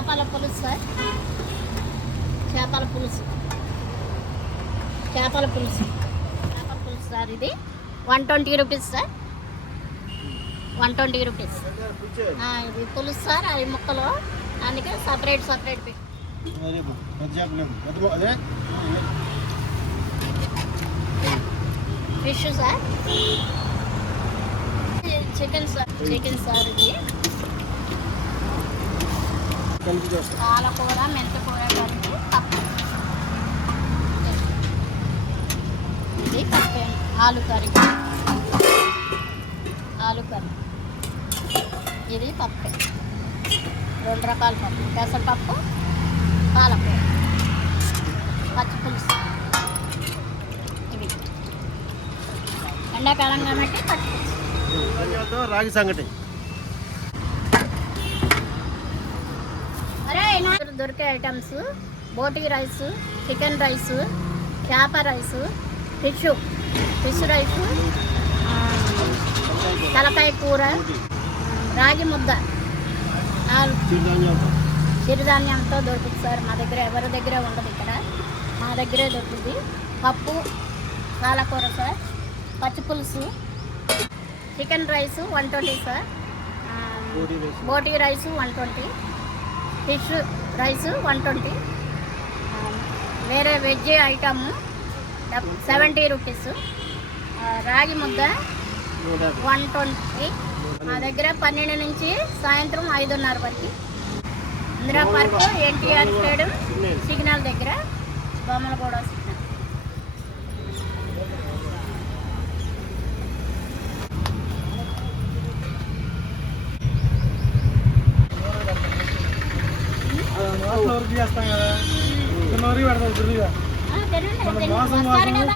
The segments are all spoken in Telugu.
చేపల పులుసు సార్. చేపల పులుసు చేపల పులుసు చేపల పులుసు సార్. ఇది 120 రూపీస్ సార్. 120 రూపీస్. ఇది పులుసు సార్. అవి ముక్కలు, అందుకే సపరేట్ పెట్టి. Fish sir. Chicken sir. ఇది పాలకూర, మెంతకూర కలిపి పప్పు. ఇది పప్పు. ఆలు కర్రీ. ఇది పప్పు. 2 రకాల పప్పు. పెసరపప్పు, పాలకూర, పచ్చిపులుసు. ఇవి ఎండాకాలం కాబట్టి పచ్చిపులుసు. రాగి సంగటి దొరికే ఐటమ్స్: బోటీ రైస్, చికెన్ రైస్, చేప రైస్, ఫిష్ రైస్, తలకాయ కూర, రాగి ముద్ద, చిరుధాన్యంతో దొరుకుతుంది సార్. మా దగ్గర ఎవరి దగ్గర ఉండదు, ఇక్కడ మా దగ్గరే దొరుకుతుంది. పప్పు, పాలకూర సార్, పచ్చిపులుసు, చికెన్ రైస్ 120 సార్, బోటీ రైస్ 120, ఫిష్ రైస్ 120, వేరే వెజ్ ఐటమ్ 70 రూపీస్, రాగి ముద్ద 120. మా దగ్గర 12 నుంచి సాయంత్రం 5:30 వరకు. Indira park, NTR stadium signal దగ్గర, బొమ్మలగూడ సిగ్నల్. చేస్తాం కదా, వస్తారు కదా.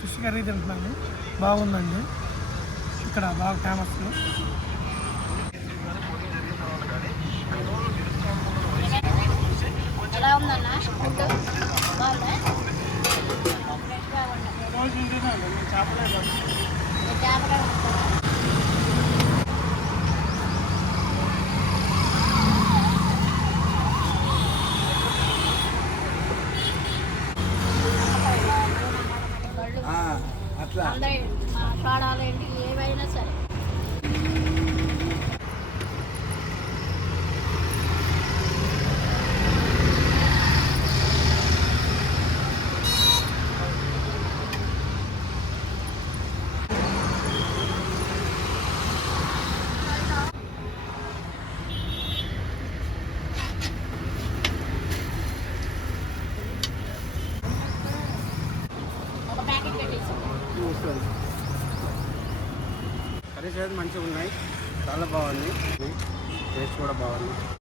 ఫిష్ కర్రీ తింటున్నాను, బాగుందండి. ఇక్కడ బాగా ఫేమస్. ఎలా ఉందన్నా? బాగుందా? చూడాలి ఏంటి, ఏవైనా సరే. ఒక ప్యాకెట్ పెట్టేసి కర్రీస్ అయితే మంచిగా ఉన్నాయి, చాలా బాగుంది, టేస్ట్ కూడా బాగుంది.